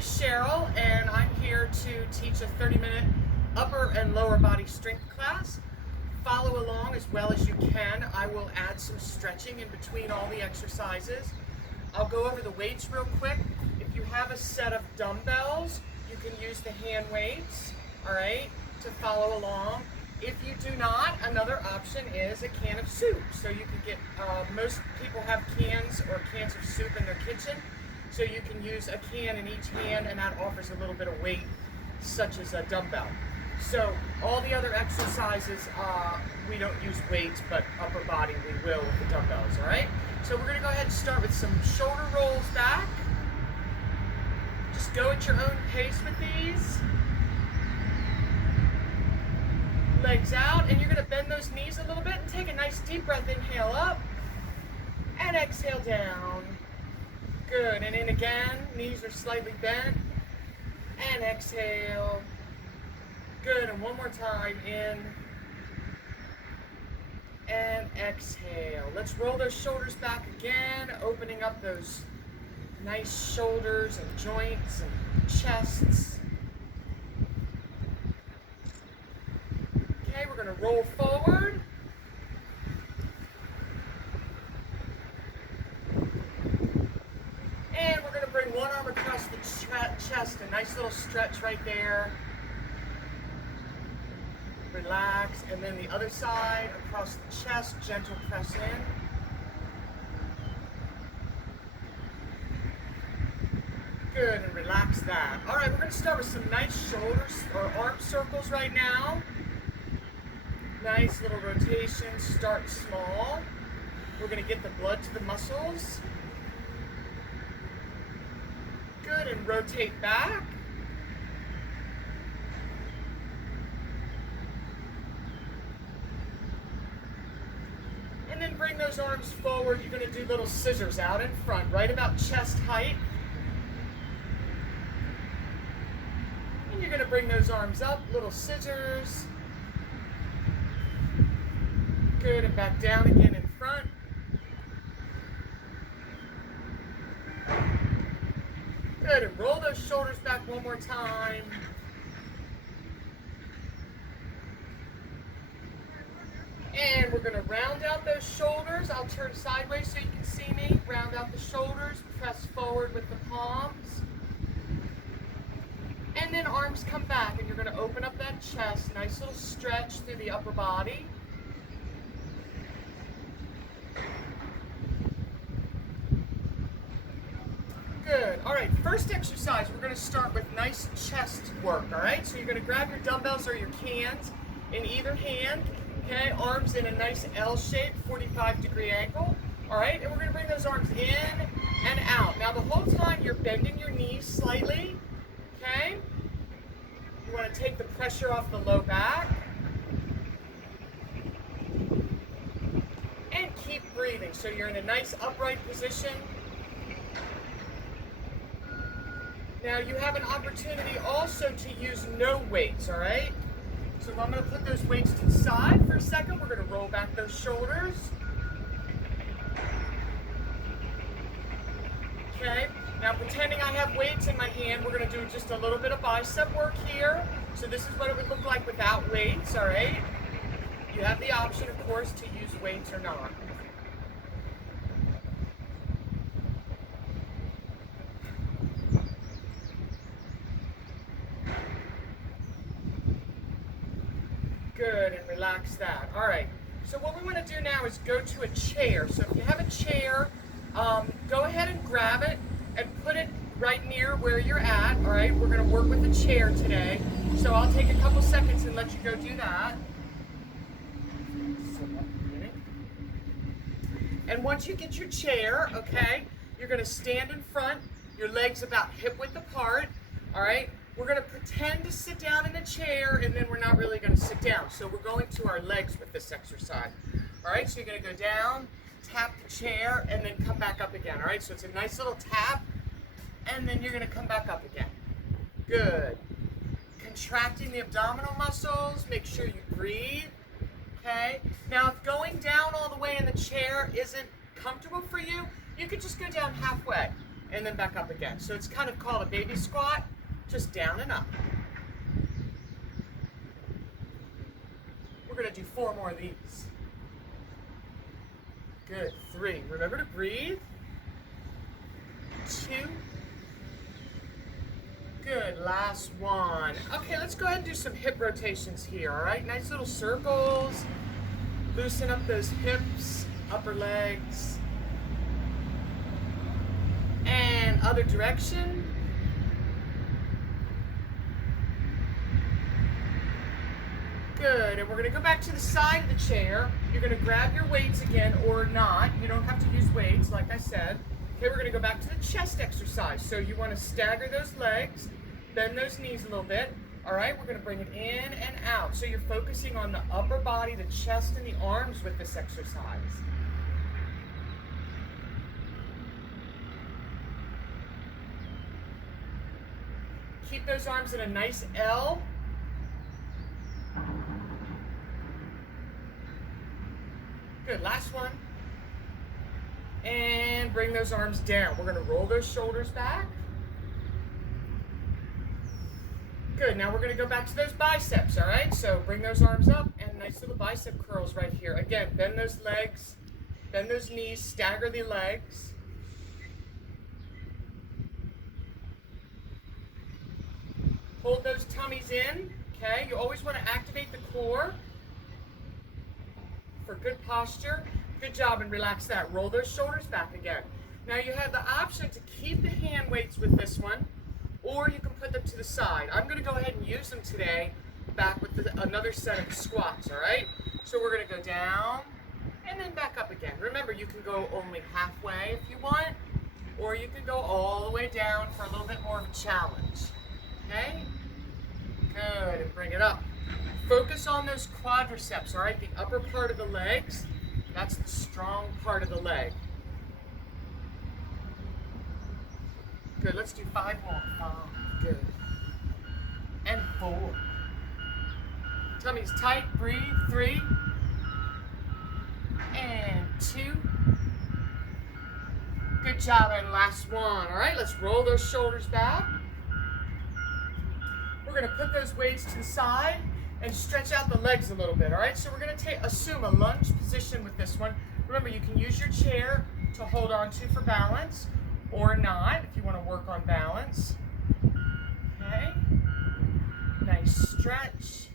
is Cheryl, and I'm here to teach a 30-minute upper and lower body strength class. Follow along as well as you can. I will add some stretching in between all the exercises. I'll go over the weights real quick. If you have a set of dumbbells, you can use the hand weights, all right, to follow along. If you do not, another option is a can of soup. So you can get, most people have cans or cans of soup in their kitchen. So you can use a can in each hand, and that offers a little bit of weight, such as a dumbbell. So all the other exercises, we don't use weights, but upper body we will with the dumbbells, all right? So we're gonna go ahead and start with some shoulder rolls back. Just go at your own pace with these. Legs out, and you're gonna bend those knees a little bit and take a nice deep breath. Inhale up, and exhale down. Good, and in again, knees are slightly bent, and exhale. Good, and one more time, in, and exhale. Let's roll those shoulders back again, opening up those nice shoulders and joints and chests. Okay, we're gonna roll forward. And we're going to bring one arm across the chest, a nice little stretch right there. Relax, and then the other side, across the chest, gentle press in. Good, and relax that. All right, we're going to start with some nice shoulders or arm circles right now. Nice little rotations, start small. We're going to get the blood to the muscles. Good, and rotate back. And then bring those arms forward. You're going to do little scissors out in front, right about chest height. And you're going to bring those arms up, little scissors. Good, and back down again in front. Good, and roll those shoulders back one more time. And we're going to round out those shoulders. I'll turn sideways so you can see me. Round out the shoulders, press forward with the palms. And then arms come back, and you're going to open up that chest. Nice little stretch through the upper body. Good. All right, first exercise, we're going to start with nice chest work, all right? So you're going to grab your dumbbells or your cans in either hand, okay? Arms in a nice L shape, 45-degree angle, all right? And we're going to bring those arms in and out. Now, the whole time you're bending your knees slightly, okay? You want to take the pressure off the low back. And keep breathing. So you're in a nice upright position. Now you have an opportunity also to use no weights, all right? So I'm going to put those weights to the side for a second. We're going to roll back those shoulders. Okay, now pretending I have weights in my hand, we're going to do just a little bit of bicep work here. So this is what it would look like without weights, all right? You have the option, of course, to use weights or not. Good, and relax that. All right, so what we want to do now is go to a chair. So if you have a chair, go ahead and grab it and put it right near where you're at. All right, we're going to work with a chair today. So I'll take a couple seconds and let you go do that. And once you get your chair, okay, you're going to stand in front, your legs about hip width apart, all right? We're going to pretend to sit down in the chair, and then we're not really going to sit down. So we're going to our legs with this exercise. All right, so you're going to go down, tap the chair, and then come back up again. All right, so it's a nice little tap, and then you're going to come back up again. Good. Contracting the abdominal muscles, make sure you breathe. Okay, now if going down all the way in the chair isn't comfortable for you, you could just go down halfway. and then back up again. So it's kind of called a baby squat, just down and up. We're gonna do 4 more of these. Good, 3. Remember to breathe. 2. Good, last 1. Okay, let's go ahead and do some hip rotations here, all right? Nice little circles. Loosen up those hips, upper legs. And other direction. Good, and we're gonna go back to the side of the chair. You're gonna grab your weights again or not. You don't have to use weights, like I said. Okay, we're gonna go back to the chest exercise. So you wanna stagger those legs, bend those knees a little bit. All right, we're gonna bring it in and out. So you're focusing on the upper body, the chest and the arms with this exercise. Keep those arms in a nice L. Good, last one. And bring those arms down. We're gonna roll those shoulders back. Good, now we're gonna go back to those biceps, all right? So bring those arms up and nice little bicep curls right here. Again, bend those legs, bend those knees, stagger the legs. Hold those tummies in, okay? You always wanna activate the core for good posture. Good job, and relax that. Roll those shoulders back again. Now you have the option to keep the hand weights with this one, or you can put them to the side. I'm gonna go ahead and use them today back with another set of squats, all right? So we're gonna go down and then back up again. Remember, you can go only halfway if you want, or you can go all the way down for a little bit more of a challenge, okay? Good, and bring it up. Focus on those quadriceps, all right? The upper part of the legs, that's the strong part of the leg. Good, let's do 5 more. 5, good. And 4. Tummy's tight, breathe. 3. And 2. Good job, and last one. All right, let's roll those shoulders back. We're gonna put those weights to the side and stretch out the legs a little bit, all right? So we're gonna assume a lunge position with this one. Remember, you can use your chair to hold on to for balance, or not if you wanna work on balance. Okay, nice stretch.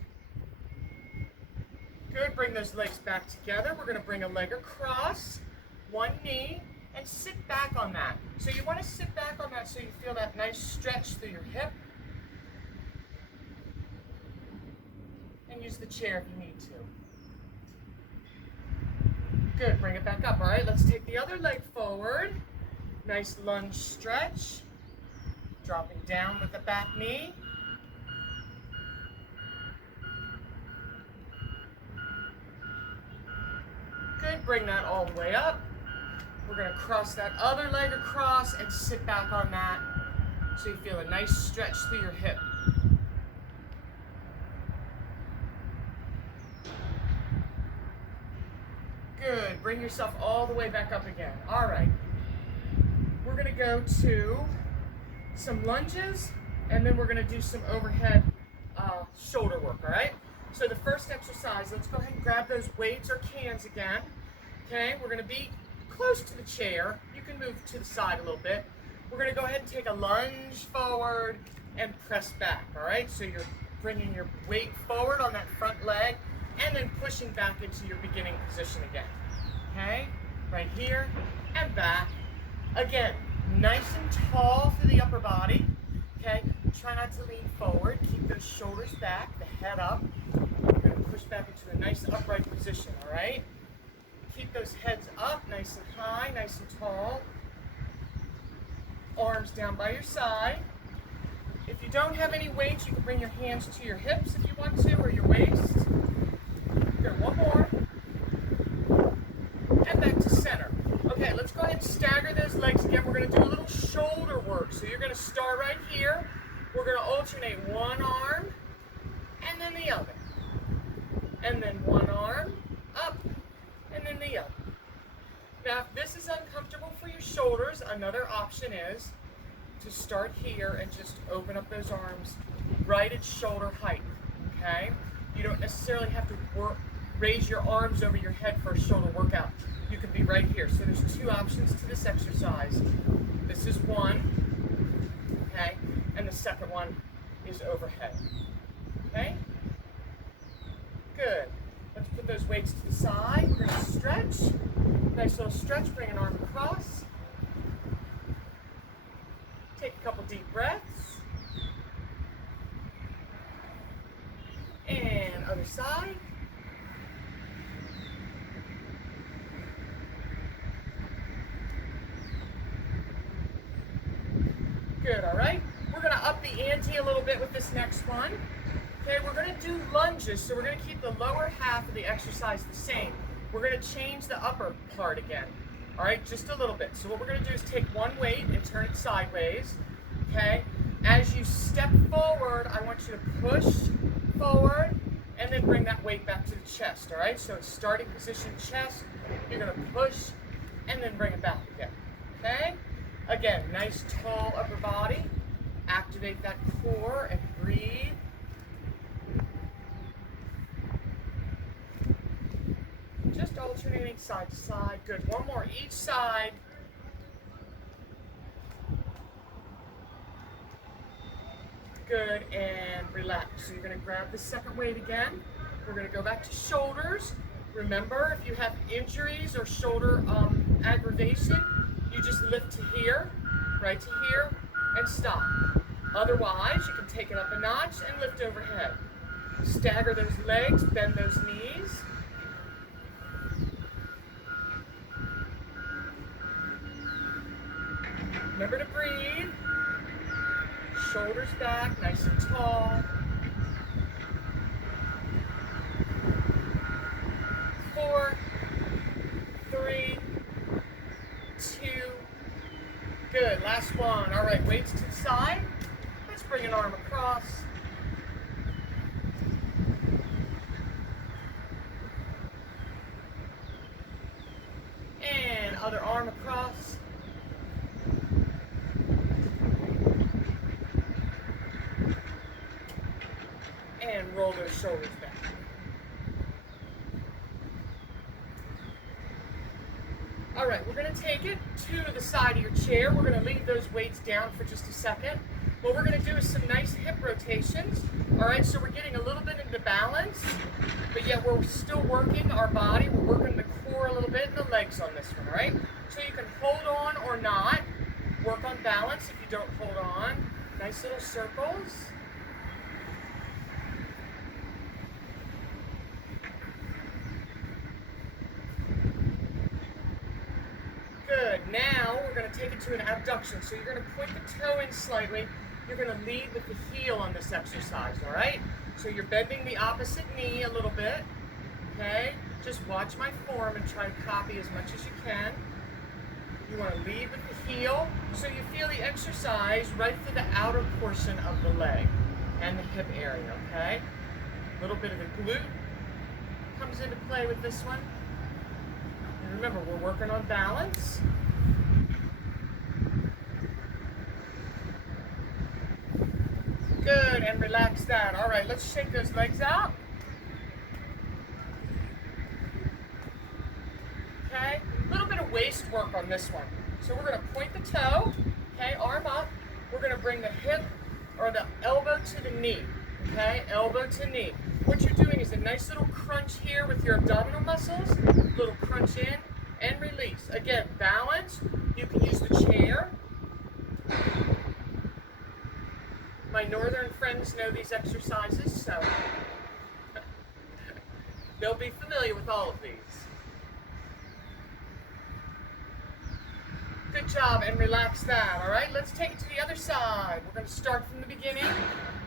Good, bring those legs back together. We're gonna bring a leg across, one knee, and sit back on that. So you wanna sit back on that so you feel that nice stretch through your hip. And use the chair if you need to. Good, bring it back up, all right? Let's take the other leg forward. Nice lunge stretch. Dropping down with the back knee. Good, bring that all the way up. We're gonna cross that other leg across and sit back on that so you feel a nice stretch through your hip. Good, bring yourself all the way back up again. All right, we're gonna go to some lunges, and then we're gonna do some overhead shoulder work, all right? So the first exercise, let's go ahead and grab those weights or cans again. Okay, we're gonna be close to the chair. You can move to the side a little bit. We're gonna go ahead and take a lunge forward and press back, all right? So you're bringing your weight forward on that front leg, and then pushing back into your beginning position again. Okay, right here and back. Again, nice and tall through the upper body. Okay, try not to lean forward. Keep those shoulders back, the head up. We're gonna push back into a nice upright position, all right? Keep those heads up, nice and high, nice and tall. Arms down by your side. If you don't have any weights, you can bring your hands to your hips if you want to, or your waist. Here, one more. And back to center. Okay, let's go ahead and stagger those legs again. We're gonna do a little shoulder work. So you're gonna start right here. We're gonna alternate one arm and then the other. And then one arm up and then the other. Now, if this is uncomfortable for your shoulders, another option is to start here and just open up those arms right at shoulder height, okay? You don't necessarily have to raise your arms over your head for a shoulder workout. You can be right here. So there's two options to this exercise. This is one, okay? And the second one is overhead, okay? Good. Let's put those weights to the side. We're gonna stretch. Nice little stretch, bring an arm across. Take a couple deep breaths. And other side. Good, all right. We're gonna up the ante a little bit with this next one. Okay, we're gonna do lunges, so we're gonna keep the lower half of the exercise the same. We're gonna change the upper part again, all right, just a little bit. So what we're gonna do is take one weight and turn it sideways, okay? As you step forward, I want you to push forward and then bring that weight back to the chest, all right? So it's starting position chest, you're gonna push and then bring it back again, okay? Again, nice tall upper body. Activate that core and breathe. Just alternating side to side. Good. One more each side. Good. And relax. So you're going to grab the second weight again. We're going to go back to shoulders. Remember, if you have injuries or shoulder aggravation, you just lift to here, right to here, and stop. Otherwise, you can take it up a notch and lift overhead. Stagger those legs, bend those knees. Remember to breathe. Shoulders back, nice and tall. 4, 3, 2, good. Last one. All right, weights to the side. Let's bring an arm across. And other arm across. And roll those shoulders back. All right, we're going to take it to the side of your chair. We're going to leave those weights down for just a second. What we're going to do is some nice hip rotations. All right, so we're getting a little bit into balance, but yet we're still working our body. We're working the core a little bit and the legs on this one, all right? So you can hold on or not. Work on balance if you don't hold on. Nice little circles. Good. Now we're going to take it to an abduction. So you're going to point the toe in slightly. You're going to lead with the heel on this exercise, all right? So you're bending the opposite knee a little bit, okay? Just watch my form and try to copy as much as you can. You want to lead with the heel so you feel the exercise right through the outer portion of the leg and the hip area, okay? A little bit of the glute comes into play with this one. And remember, we're working on balance. Good, and relax that. All right, let's shake those legs out. Okay, a little bit of waist work on this one. So we're going to point the toe, okay, arm up. We're going to bring the hip or the elbow to the knee, okay, elbow to knee. What you're doing is a nice little crunch here with your abdominal muscles, little crunch in and release. Again, balance. You can use the chair. My northern friends know these exercises, so they'll be familiar with all of these. Good job, and relax that, all right? Let's take it to the other side. We're going to start from the beginning.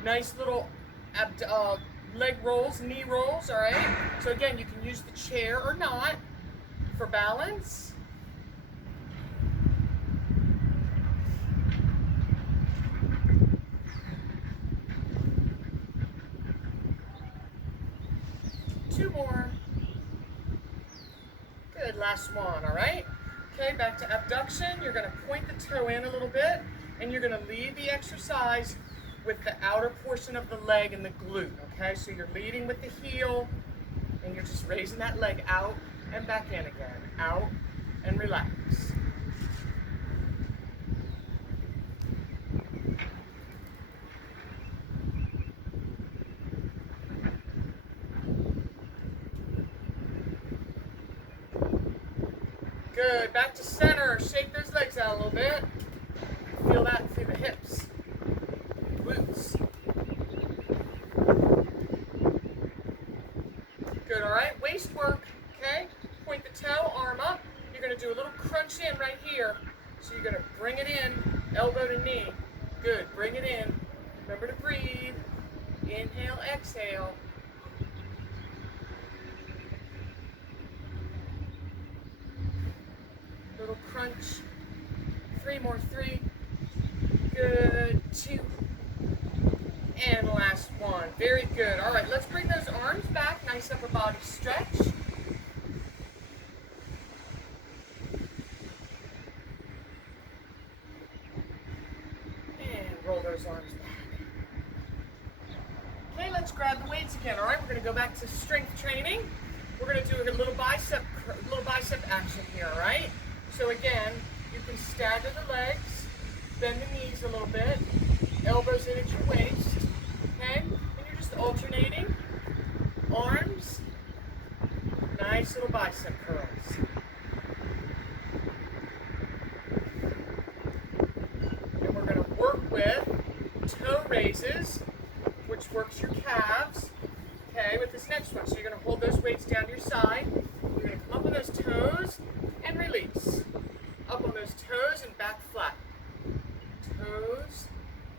Nice little leg rolls, knee rolls, all right? So again, you can use the chair or not for balance. Two more. Good, last one, all right? Okay, back to abduction. You're going to point the toe in a little bit, and you're going to lead the exercise with the outer portion of the leg and the glute. Okay, so you're leading with the heel, and you're just raising that leg out and back in again. Out and relax. Good. Back to center. Shake those legs out a little bit. Feel that through the hips, glutes. Good. All right. Waist work. Okay. Point the toe, arm up. You're going to do a little crunch in right here. So you're going to bring it in, elbow to knee. Good. Bring it in. Remember to breathe. Inhale, exhale. Little crunch. 3 more. 3. Good. 2. And last one. Very good. All right, let's bring those arms back. Nice upper body stretch. And roll those arms back. Okay, let's grab the weights again. All right, we're going to go back to strength training. We're going to do a little bicep action here, all right? So again, you can stagger the legs, bend the knees a little bit, elbows in at your waist, okay? And you're just alternating arms, nice little bicep curls. And we're going to work with toe raises, which works your calves, okay, with this next one. So you're going to hold those weights down to your side. You're going to come up on those toes and release. Up on those toes and back flat. Toes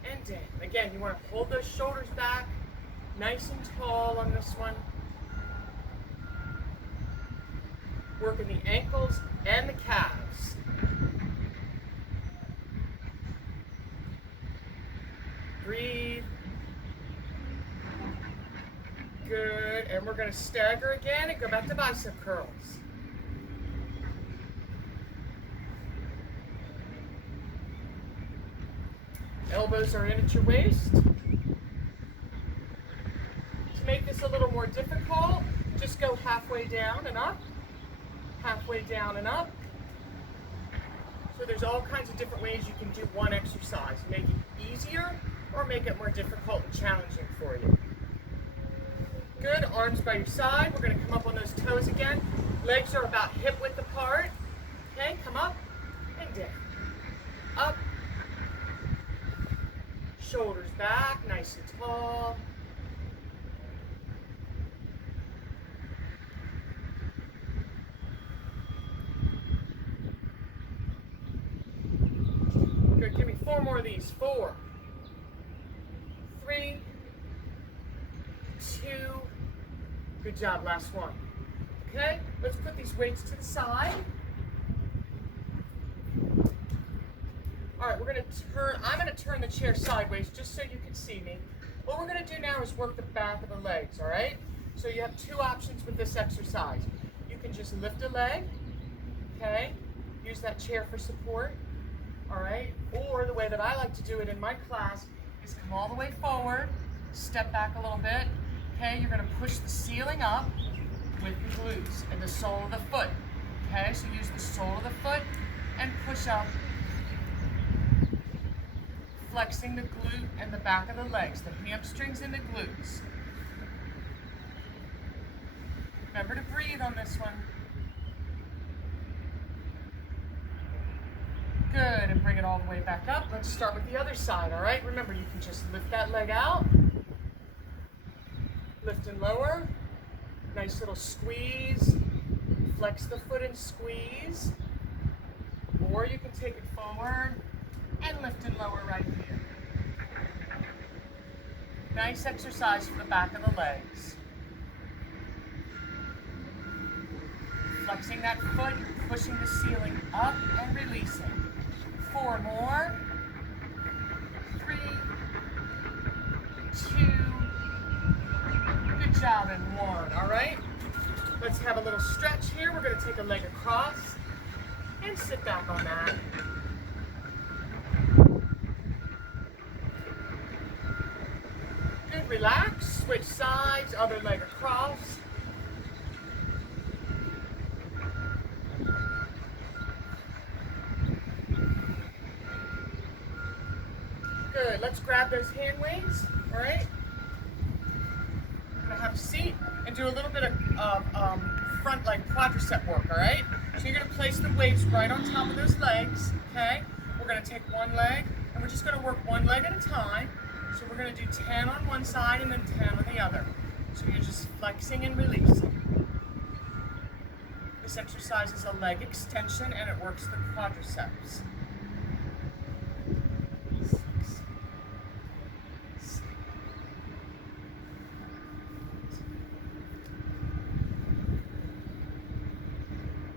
and down. Again, you want to hold those shoulders back, nice and tall on this one. Working the ankles and the calves. Breathe. Good. And we're going to stagger again and go back to bicep curls. Elbows are in at your waist. To make this a little more difficult, just go halfway down and up. Halfway down and up. So there's all kinds of different ways you can do one exercise. Make it easier or make it more difficult and challenging for you. Good. Arms by your side. We're going to come up on those toes again. Legs are about hip width apart. Okay, come up and down. Up. Shoulders back, nice and tall. Good, give me 4 more of these. 4, 3, 2. Good job, last one. Okay, let's put these weights to the side. All right, I'm gonna turn the chair sideways just so you can see me. What we're gonna do now is work the back of the legs, all right? So you have 2 options with this exercise. You can just lift a leg, okay? Use that chair for support, all right? Or the way that I like to do it in my class is come all the way forward, step back a little bit, okay? You're gonna push the ceiling up with your glutes and the sole of the foot, okay? So use the sole of the foot and push up, flexing the glute and the back of the legs, the hamstrings and the glutes. Remember to breathe on this one. Good, and bring it all the way back up. Let's start with the other side, all right? Remember, you can just lift that leg out, lift and lower, nice little squeeze, flex the foot and squeeze, or you can take it forward and lift and lower right here. Nice exercise for the back of the legs. Flexing that foot, pushing the ceiling up and releasing. 4 more. 3, 2. Good job, and 1. All right. Let's have a little stretch here. We're going to take a leg across and sit back on that. Good, relax, switch sides, other leg across. Good, let's grab those hand weights, all right? We're gonna have a seat and do a little bit of front leg quadricep work, all right? So you're gonna place the weights right on top of those legs, okay? We're gonna take one leg and we're just gonna work one leg at a time. So we're gonna do 10 on one side and then 10 on the other. So you're just flexing and releasing. This exercise is a leg extension and it works the quadriceps.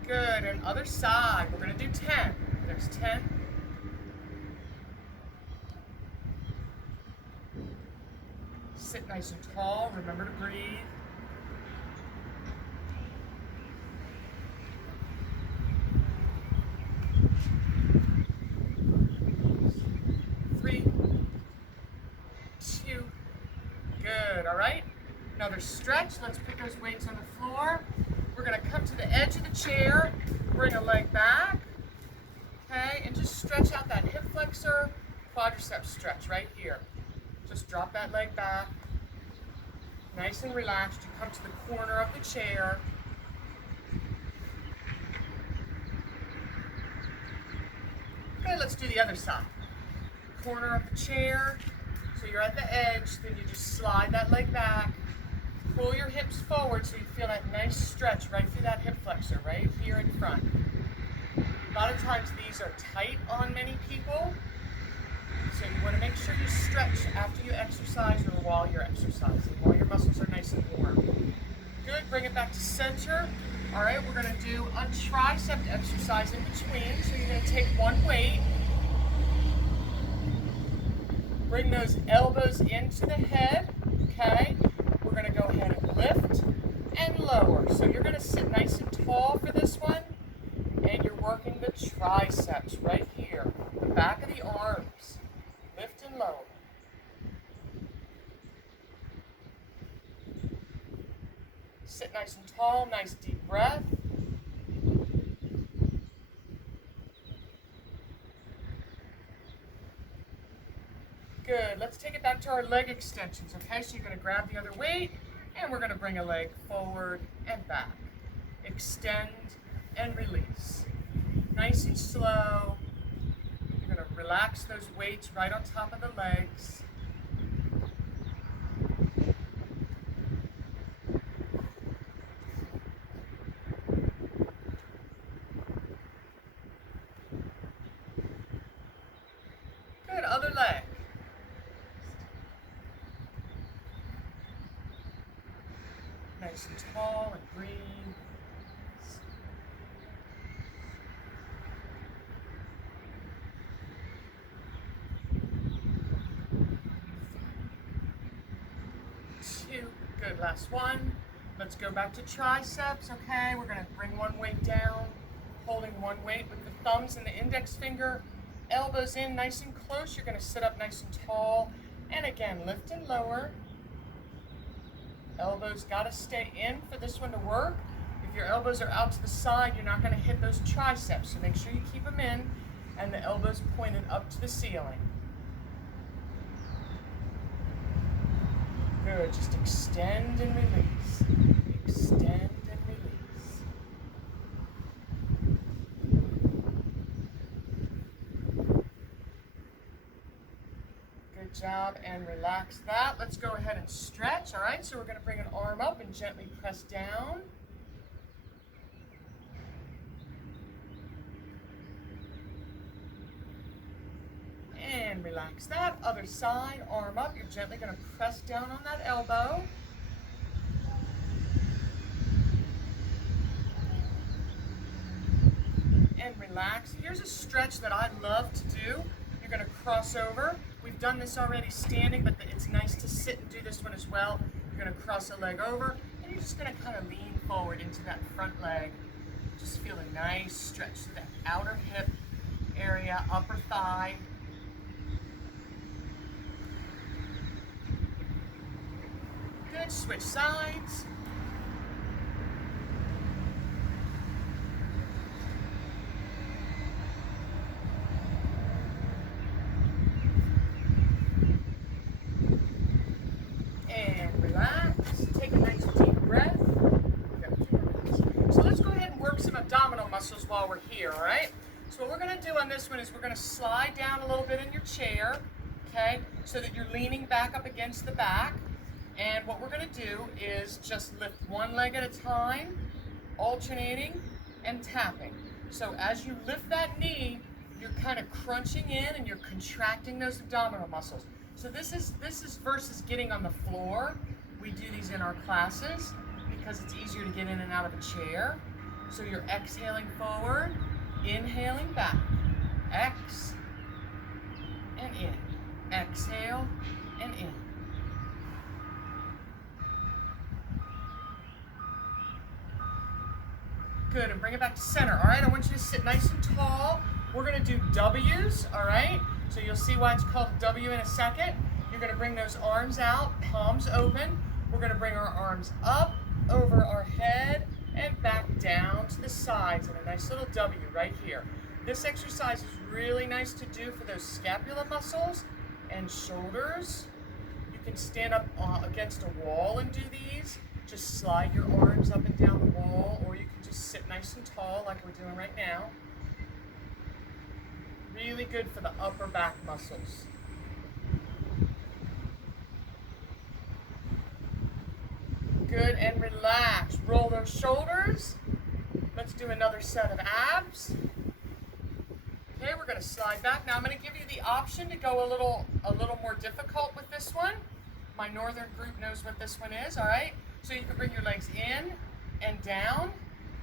Good, and other side, we're gonna do 10. There's 10. Sit nice and tall, remember to breathe. Three, two, good, all right? Another stretch, let's put those weights on the floor. We're gonna come to the edge of the chair, bring a leg back, okay, and just stretch out that hip flexor, quadricep stretch right here. Just drop that leg back, nice and relaxed. You come to the corner of the chair. Okay, let's do the other side. Corner of the chair, so you're at the edge, then you just slide that leg back. Pull your hips forward so you feel that nice stretch right through that hip flexor, right here in front. A lot of times these are tight on many people, so you want to make sure you stretch after you exercise or while you're exercising, while your muscles are nice and warm. Good, bring it back to center. All right, we're going to do a tricep exercise in between, so you're going to take one weight. Bring those elbows into the head, okay? We're going to go ahead and lift and lower. So you're going to sit nice and tall for this one, and you're working the triceps right here, the back of the arms. Lift and lower. Sit nice and tall, nice deep breath. Good, let's take it back to our leg extensions, okay? So you're gonna grab the other weight and we're gonna bring a leg forward and back. Extend and release. Nice and slow. You're gonna relax those weights right on top of the legs. Good, other leg. Nice and tall and breathe. Two, good, last one. Let's go back to triceps, okay? We're gonna bring one weight down, holding one weight with the thumbs and the index finger, elbows in nice and close. You're gonna sit up nice and tall, and again, lift and lower. Elbows gotta stay in for this one to work. If your elbows are out to the side, you're not gonna hit those triceps, so make sure you keep them in and the elbows pointed up to the ceiling. Good, just extend and release. Extend and release. Good job, and relax that. Let's go ahead and stretch, all right? So we're gonna bring an arm up and gently press down. And relax that. Other side, arm up. You're gently gonna press down on that elbow. And relax. Here's a stretch that I love to do. You're gonna cross over. We've done this already standing, but it's nice to sit and do this one as well. You're gonna cross a leg over, and you're just gonna kind of lean forward into that front leg. Just feel a nice stretch to that outer hip area, upper thigh. Good, switch sides. And relax. Take a nice deep breath. So let's go ahead and work some abdominal muscles while we're here, all right? So what we're going to do on this one is we're going to slide down a little bit in your chair, okay, so that you're leaning back up against the back. And what we're going to do is just lift one leg at a time, alternating and tapping. So as you lift that knee, you're kind of crunching in and you're contracting those abdominal muscles. So this is versus getting on the floor. We do these in our classes because it's easier to get in and out of a chair. So you're exhaling forward, inhaling back. X and in. Exhale and in. Good, and bring it back to center. All right, I want you to sit nice and tall. We're gonna do W's, all right? So you'll see why it's called W in a second. You're gonna bring those arms out, palms open. We're gonna bring our arms up, over our head, and back down to the sides in a nice little W right here. This exercise is really nice to do for those scapula muscles and shoulders. You can stand up against a wall and do these. Just slide your arms up and down the wall, or you can just sit nice and tall like we're doing right now. Really good for the upper back muscles. Good, and relax. Roll those shoulders. Let's do another set of abs. Okay, we're going to slide back. Now I'm going to give you the option to go a little more difficult with this one. My northern group knows what this one is, all right? So you can bring your legs in and down,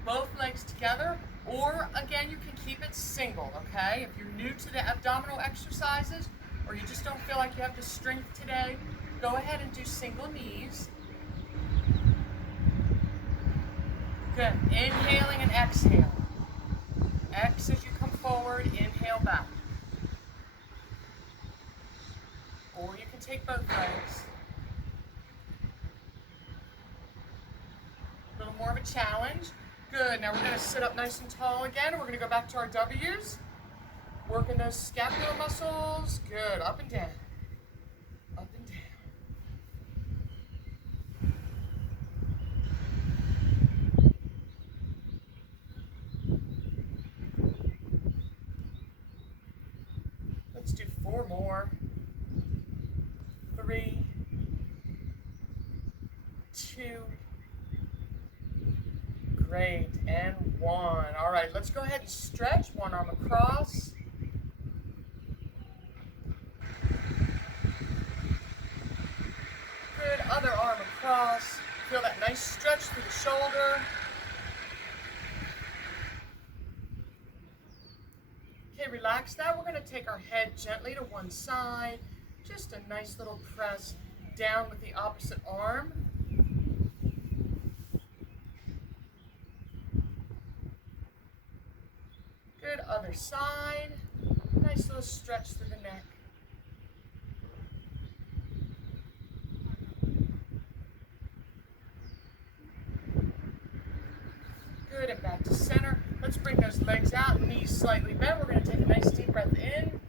both legs together, or again, you can keep it single, okay? If you're new to the abdominal exercises, or you just don't feel like you have the strength today, go ahead and do single knees. Good, inhaling and exhale. X as you come forward, inhale back. Or you can take both legs. A little more of a challenge. Good, now we're going to sit up nice and tall again. We're going to go back to our W's. Working those scapular muscles. Good, up and down. Up and down. Let's do 4 more. 3, 2, great, and 1. All right, let's go ahead and stretch. One arm across. Good, other arm across. Feel that nice stretch through the shoulder. Okay, relax that. We're going to take our head gently to one side. Just a nice little press down with the opposite arm. Good, other side. Nice little stretch through the neck. Good, and back to center. Let's bring those legs out, knees slightly bent. We're going to take a nice deep breath in.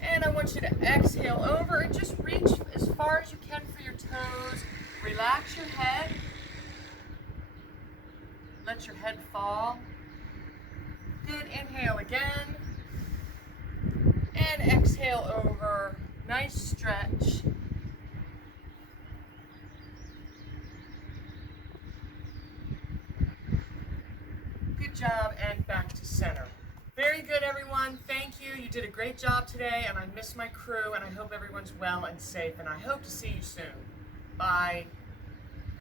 And I want you to exhale over and just reach as far as you can for your toes. Relax your head. Let your head fall. Good, inhale again. And exhale over. Nice stretch. Good job, and back to center. Very good, everyone. Thank you. You did a great job today, and I miss my crew, and I hope everyone's well and safe, and I hope to see you soon. Bye.